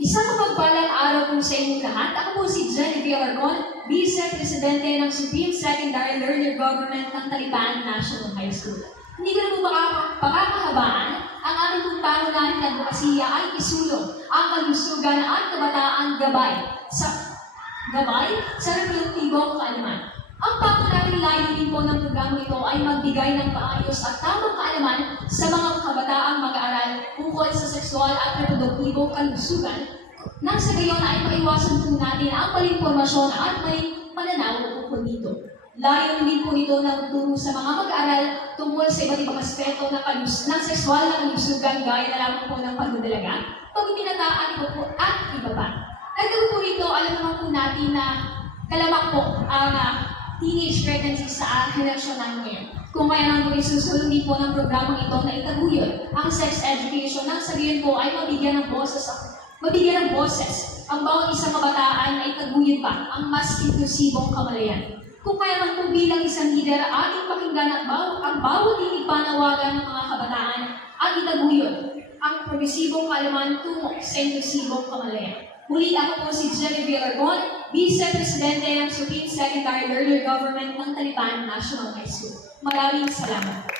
Isang mapagpalang araw po sa inyong lahat. Ako po si Genevieve Alarcon, Vice Presidente ng Supreme Secondary Learner Government ng Talipaan National High School. Hindi ko na po pakakahabaan, ang aming pong pangunahing advokasya ay isulong ang kalusugan at kabataan gabay sa reproduktibong kaalaman. Ang pangunahing layunin po ng programa ito ay magbigay ng paayos at tamang kaalaman sa mga kabataang mag-aaral ukol sa sexual at reproduktibong kalusugan nang sa gayon ay maiwasan po natin ang malinformasyon at may pananaw ukol dito. Layunin din po ito na magturo sa mga mag-aaral tungkol sa iba't ibang aspeto ng sexual na kalusugan gaya na lamang po ng pagdadalaga, pagpinataan ito po at iba pa. Dagdag po rito, alam naman po natin na kalamak po ang teenage pregnancy sa henerasyon namin ngayon. Kung kaya naman po isusulong po ng programang ito na itaguyod ang sex education nang sa gayon po ay mabigyan ng boses ang bawat isang kabataan ay taguyod pa ang mas inklusibong kamalayan. Kung kaya naman po bilang isang leader, ating pakinggan ang bawat panawagan ng mga kabataan at itaguyod ang progresibong kaalaman tungo sa inklusibong kamalayan. Muli ako po si Genevieve Alarcon, Vice Presidente ng Supreme Secondary Learner Government ng Talipaan National High School. Maraming salamat.